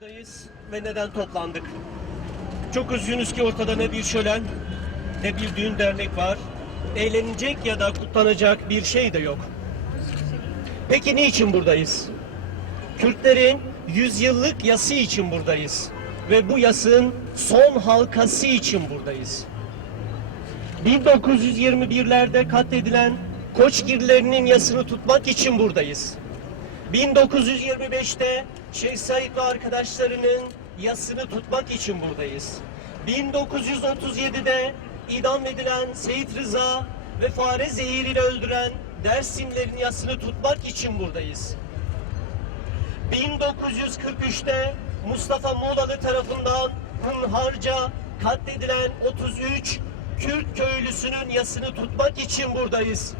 buradayız ve neden toplandık? Çok üzgünüz ki ortada ne bir şölen, ne bir düğün dernek var. Eğlenecek ya da kutlanacak bir şey de yok. Peki niçin buradayız? Kürtlerin yüzyıllık yası için buradayız. Ve bu yasın son halkası için buradayız. 1921'lerde katledilen Koçgirlerinin yasını tutmak için buradayız. 1925'te Şeyh Said ve arkadaşlarının yasını tutmak için buradayız. 1937'de idam edilen Seyit Rıza ve fare zehiriyle öldüren Dersimlerin yasını tutmak için buradayız. 1943'te Mustafa Muğlalı tarafından hunharca katledilen 33 Kürt köylüsünün yasını tutmak için buradayız.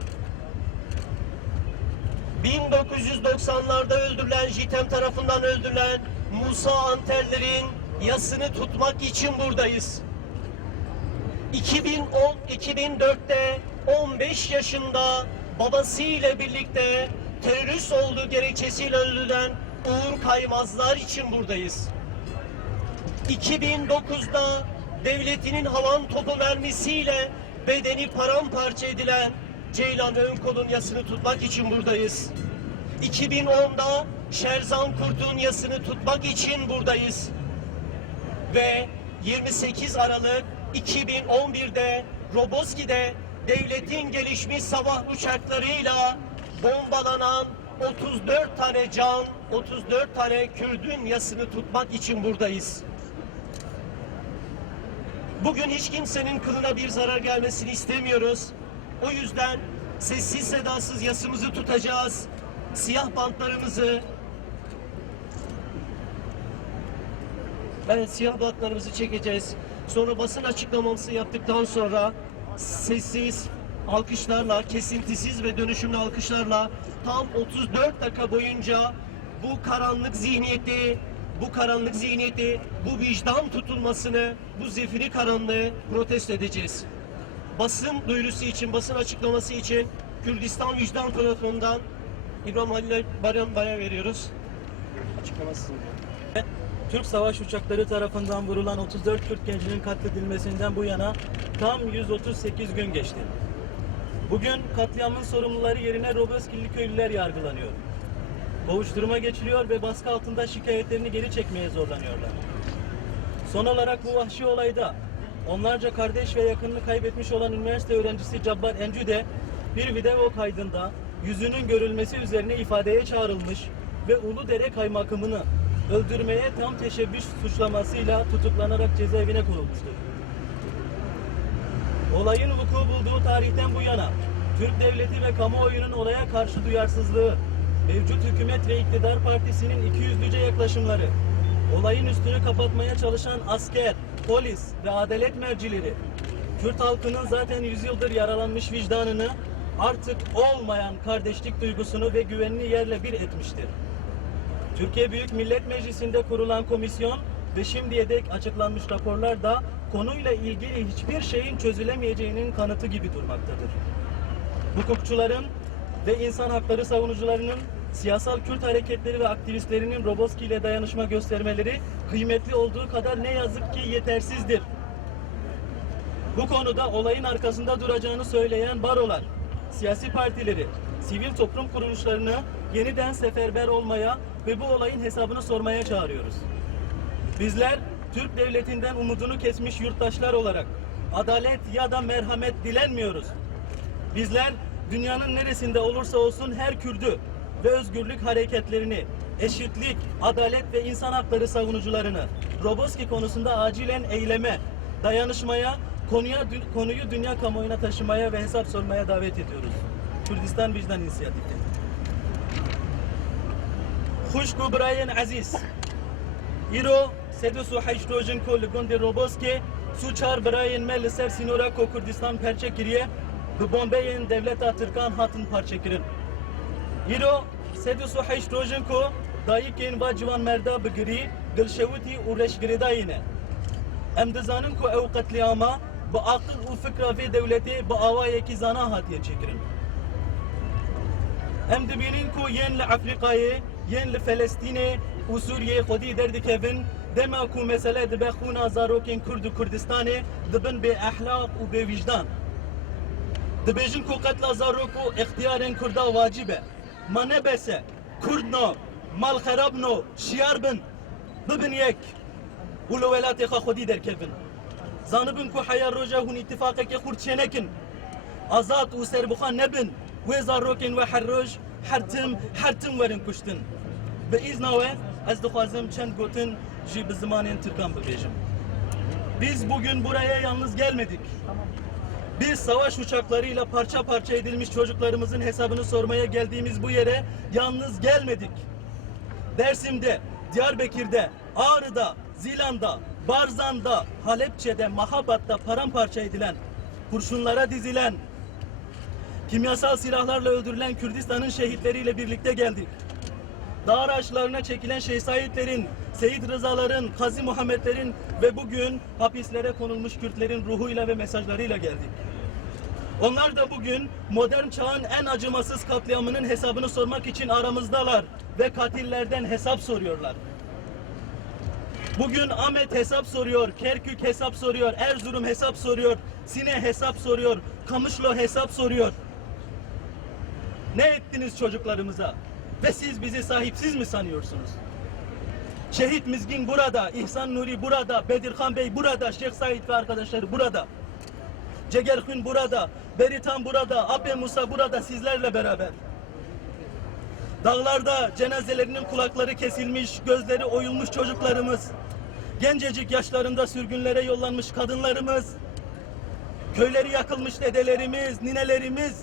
1990'larda öldürülen JITEM tarafından öldürülen Musa Anterler'in yasını tutmak için buradayız. 2010 2004'te 15 yaşında babasıyla birlikte terörist olduğu gerekçesiyle öldürülen Uğur Kaymazlar için buradayız. 2009'da devletinin havan topu mermisiyle bedeni paramparça edilen Ceylan Önkol'un yasını tutmak için buradayız. 2010'da Şerzan Kurt'un yasını tutmak için buradayız. Ve 28 Aralık 2011'de Roboski'de devletin gelişmiş sabah uçaklarıyla bombalanan 34 tane can, 34 tane Kürdün yasını tutmak için buradayız. Bugün hiç kimsenin kılına bir zarar gelmesini istemiyoruz. O yüzden sessiz sedasız yasımızı tutacağız. Siyah bantlarımızı Evet siyah bantlarımızı çekeceğiz. Sonra basın açıklaması yaptıktan sonra sessiz alkışlarla, kesintisiz ve dönüşümlü alkışlarla tam 34 dakika boyunca bu karanlık zihniyeti, bu karanlık zihniyeti, bu vicdan tutulmasını, bu zifiri karanlığı protesto edeceğiz. Basın duyurusu için, basın açıklaması için Kürdistan Vicdan Platformu'ndan İbrahim Halil Bayan Bay'a veriyoruz. Açıklaması. Türk savaş uçakları tarafından vurulan 34 Türk gencinin katledilmesinden bu yana tam 138 gün geçti. Bugün katliamın sorumluları yerine Roboskilli köylüler yargılanıyor. Kovuşturma geçiliyor ve baskı altında şikayetlerini geri çekmeye zorlanıyorlar. Son olarak bu vahşi olayda onlarca kardeş ve yakınını kaybetmiş olan üniversite öğrencisi Cabbar Encü de bir video kaydında yüzünün görülmesi üzerine ifadeye çağrılmış ve Uludere kaymakamını öldürmeye tam teşebbüs suçlamasıyla tutuklanarak cezaevine konulmuştur. Olayın vuku bulduğu tarihten bu yana Türk devleti ve kamuoyunun olaya karşı duyarsızlığı, mevcut hükümet ve iktidar partisinin ikiyüzlüce yaklaşımları, olayın üstünü kapatmaya çalışan asker, polis ve adalet mercileri, Kürt halkının zaten yüzyıldır yaralanmış vicdanını artık olmayan kardeşlik duygusunu ve güvenini yerle bir etmiştir. Türkiye Büyük Millet Meclisi'nde kurulan komisyon ve şimdiye dek açıklanmış raporlar da konuyla ilgili hiçbir şeyin çözülemeyeceğinin kanıtı gibi durmaktadır. Hukukçuların ve insan hakları savunucularının siyasal Kürt hareketleri ve aktivistlerinin Roboski ile dayanışma göstermeleri kıymetli olduğu kadar ne yazık ki yetersizdir. Bu konuda olayın arkasında duracağını söyleyen barolar, siyasi partileri, sivil toplum kuruluşlarını yeniden seferber olmaya ve bu olayın hesabını sormaya çağırıyoruz. Bizler Türk devletinden umudunu kesmiş yurttaşlar olarak adalet ya da merhamet dilenmiyoruz. Bizler dünyanın neresinde olursa olsun her Kürdü ve özgürlük hareketlerini, eşitlik, adalet ve insan hakları savunucularını Roboski konusunda acilen eyleme, dayanışmaya, konuya, konuyu dünya kamuoyuna taşımaya ve hesap sormaya davet ediyoruz. Kürdistan Vicdan İnisiyatifi. Kuşku Brian Aziz. Iro sedusu hajtojin kol gundi Roboski suçar Brian Mel sinora ko Kürdistan perçekiriye bu bombeyin devlet atırkan hatın parçekirin. Îro sed û soheyş rojin ku dayîkên va ciwanmerda bi girî, dilşewitî û reşgiredayê ne. Em dizanin ku ew qetlîama bi aqil û fikra vê dewletê bi awayekî zana hatiye çêkirin. Em dibînin ku yên li Efrîqayê, yên li Felestînê û Sûriyê xwedî derdikevin, dema ku mesele dibe xûna zarokên Kurd û Kurdistanê dibin bê ehlaq û bê wîjdan. Dibêjin ku qetla zarok û ixtiyarên Kurda wacib e. Ma nebese Kurd no, mal xerab no, şiyar bin, bibin yek. û li welatê xwe xwedî derkevin. Zanibin ku heya roja hûn îtifaqekê xurt çênekin. Azad û serbixan nebin. Wê zarokên we her roj, her tim, her tim werin kuştin. Bi îzna we ez dixwazim çend gotin jî bi zimanên Türkan bibêjim. Biz bugün buraya yalnız gelmedik. Biz savaş uçaklarıyla parça parça edilmiş çocuklarımızın hesabını sormaya geldiğimiz bu yere yalnız gelmedik. Dersim'de, Diyarbakır'da, Ağrı'da, Zilan'da, Barzan'da, Halepçe'de, Mahabat'ta paramparça edilen, kurşunlara dizilen, kimyasal silahlarla öldürülen Kürdistan'ın şehitleriyle birlikte geldik. Dağ araçlarına çekilen Şeyh Saidlerin, Seyit Rızaların, Kazi Muhammedlerin ve bugün hapislere konulmuş Kürtlerin ruhuyla ve mesajlarıyla geldik. Onlar da bugün modern çağın en acımasız katliamının hesabını sormak için aramızdalar ve katillerden hesap soruyorlar. Bugün Ahmet hesap soruyor, Kerkük hesap soruyor, Erzurum hesap soruyor, Sine hesap soruyor, Kamışlo hesap soruyor. Ne ettiniz çocuklarımıza? Ve siz bizi sahipsiz mi sanıyorsunuz? Şehit Mizgin burada, İhsan Nuri burada, Bedirhan Bey burada, Şeyh Said ve arkadaşları burada. Cegerhün burada, Beritan burada, Abbe Musa burada sizlerle beraber. Dağlarda cenazelerinin kulakları kesilmiş, gözleri oyulmuş çocuklarımız, gencecik yaşlarında sürgünlere yollanmış kadınlarımız, köyleri yakılmış dedelerimiz, ninelerimiz,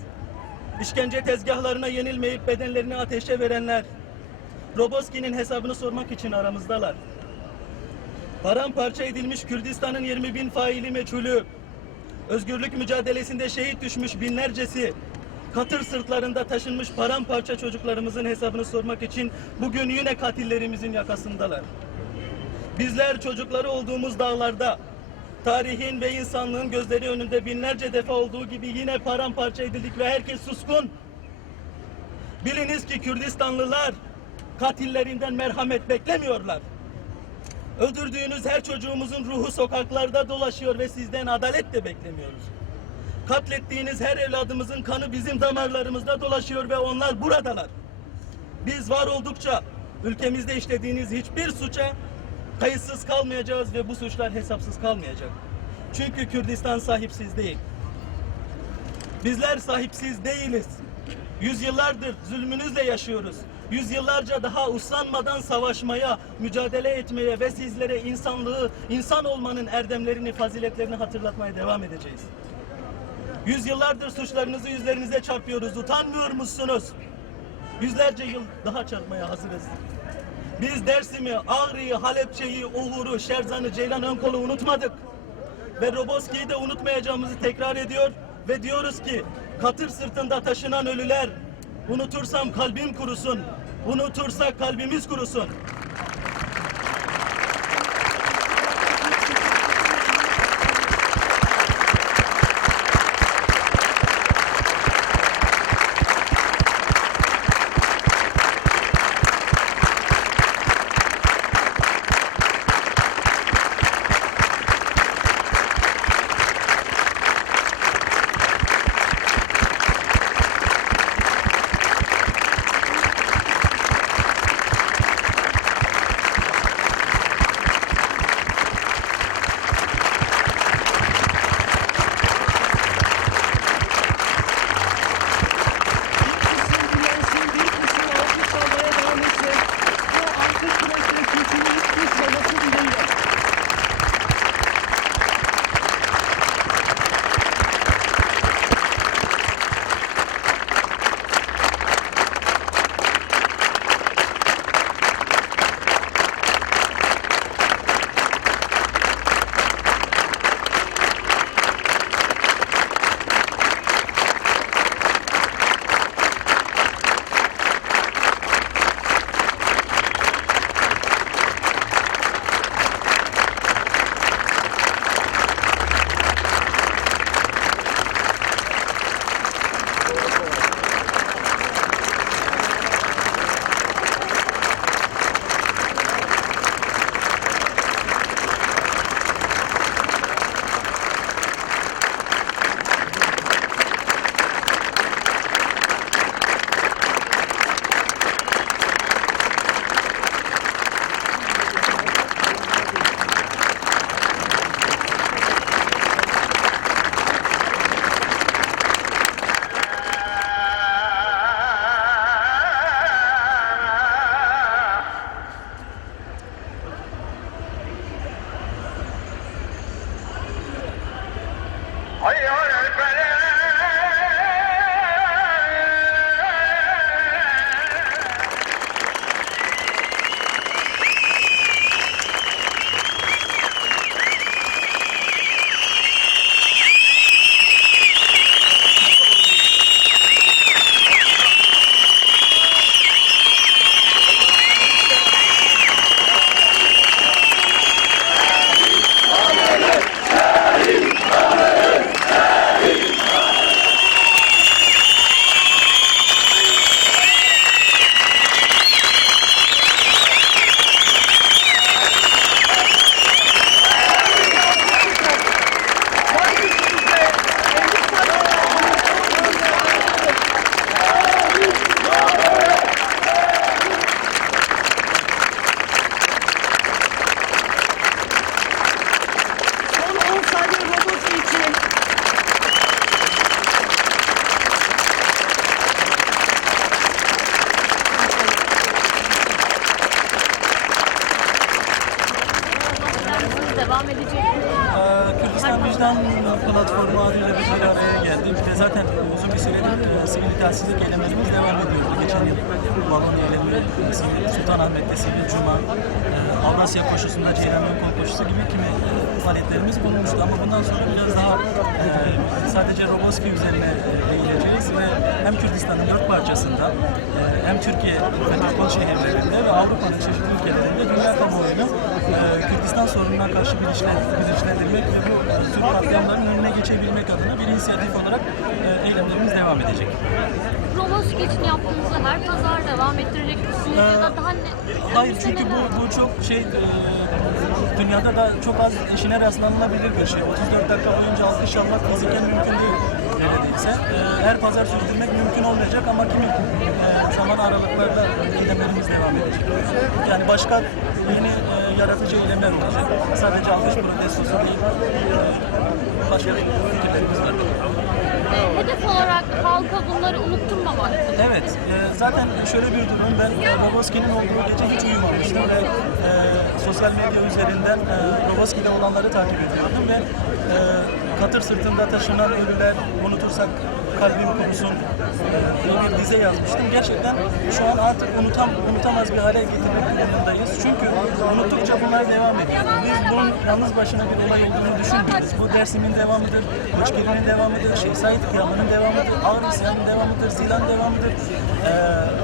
işkence tezgahlarına yenilmeyip bedenlerini ateşe verenler, Roboski'nin hesabını sormak için aramızdalar. Paramparça edilmiş Kürdistan'ın 20 bin faili meçhulü, özgürlük mücadelesinde şehit düşmüş binlercesi, katır sırtlarında taşınmış paramparça çocuklarımızın hesabını sormak için bugün yine katillerimizin yakasındalar. Bizler çocukları olduğumuz dağlarda, tarihin ve insanlığın gözleri önünde binlerce defa olduğu gibi yine paramparça edildik ve herkes suskun. Biliniz ki Kürdistanlılar katillerinden merhamet beklemiyorlar. Öldürdüğünüz her çocuğumuzun ruhu sokaklarda dolaşıyor ve sizden adalet de beklemiyoruz. Katlettiğiniz her evladımızın kanı bizim damarlarımızda dolaşıyor ve onlar buradalar. Biz var oldukça ülkemizde işlediğiniz hiçbir suça kayıtsız kalmayacağız ve bu suçlar hesapsız kalmayacak. Çünkü Kürdistan sahipsiz değil. Bizler sahipsiz değiliz. Yüzyıllardır zulmünüzle yaşıyoruz. Yüzyıllarca daha uslanmadan savaşmaya, mücadele etmeye ve sizlere insanlığı, insan olmanın erdemlerini, faziletlerini hatırlatmaya devam edeceğiz. Yüzyıllardır suçlarınızı yüzlerinize çarpıyoruz. Utanmıyor musunuz? Yüzlerce yıl daha çarpmaya hazırız. Biz Dersim'i, Ağrı'yı, Halepçe'yi, Uğur'u, Şerzan'ı, Ceylan Önkol'u unutmadık. Ve Roboski'yi de unutmayacağımızı tekrar ediyor ve diyoruz ki katır sırtında taşınan ölüler unutursam kalbim kurusun. Unutursak kalbimiz kurusun. İtaatsizlik eylemlerimiz devam ediyordu. Geçen yıl balon eylemi, Sultanahmet'te sivil cuma, e, Avrasya koşusunda Ceylan'ın kol koşusu gibi kimi e, faaliyetlerimiz bulunmuştu. Ama bundan sonra biraz daha e, sadece Roboski üzerine e, eğileceğiz ve hem Kürdistan'ın dört parçasında e, hem Türkiye metropol şehirlerinde ve Avrupa'nın çeşitli ülkelerinde dünya kamuoyunu e, Kürdistan sorununa karşı bilinçlen- bilinçlendirmek ve bu e, tür katliamların önüne geçebilmek adına bir inisiyatif olarak eylemlerimiz devam edecek. Roboski için yaptığınızda her pazar devam ettirecek misiniz ya da daha ne? Hayır çünkü bu, bu çok şey e, dünyada da çok az eşine rastlanılabilir bir şey. 34 dakika boyunca alkış almak fiziken mümkün değil neredeyse. E, her pazar sürdürmek mümkün olmayacak ama kimi e, zaman aralıklarla eylemlerimiz devam edecek. Yani başka yeni e, yaratıcı eylemler olacak. Sadece alkış protestosu değil. E, başka fikirlerimiz. Ee, olarak halka bunları unutturmamak. Evet, e, zaten şöyle bir durum, ben e, Roboski'nin olduğu gece hiç uyumamıştım ve e, sosyal medya üzerinden e, Roboski'de olanları takip ediyordum ve e, katır sırtında taşınan ölüler, unutursak kalbim kurusun diye bir dize yazmıştım. Gerçekten şu an artık unutam, unutamaz bir hale getirmek durumundayız. Çünkü unuttukça bunlar devam ediyor. Biz bunun yalnız başına bir olay olduğunu düşünmüyoruz. Bu Dersim'in devamıdır, Uçgiri'nin devamıdır, Şeyh Said Kıyamı'nın devamıdır, Ağrı İsyan'ın devamıdır, Zilan devamıdır. Ee,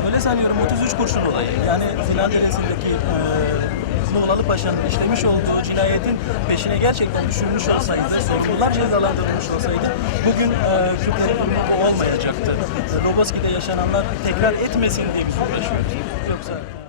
öyle sanıyorum 33 kurşun olayı. Yani Zilan Deresi'ndeki e, Muğlalı Paşa'nın işlemiş olduğu cinayetin peşine gerçekten düşülmüş olsaydı, sorumlular cezalandırılmış olsaydı bugün e, Kürtlerin olmayacaktı. Roboski'de yaşananlar tekrar etmesin diye biz uğraşıyoruz. Yoksa...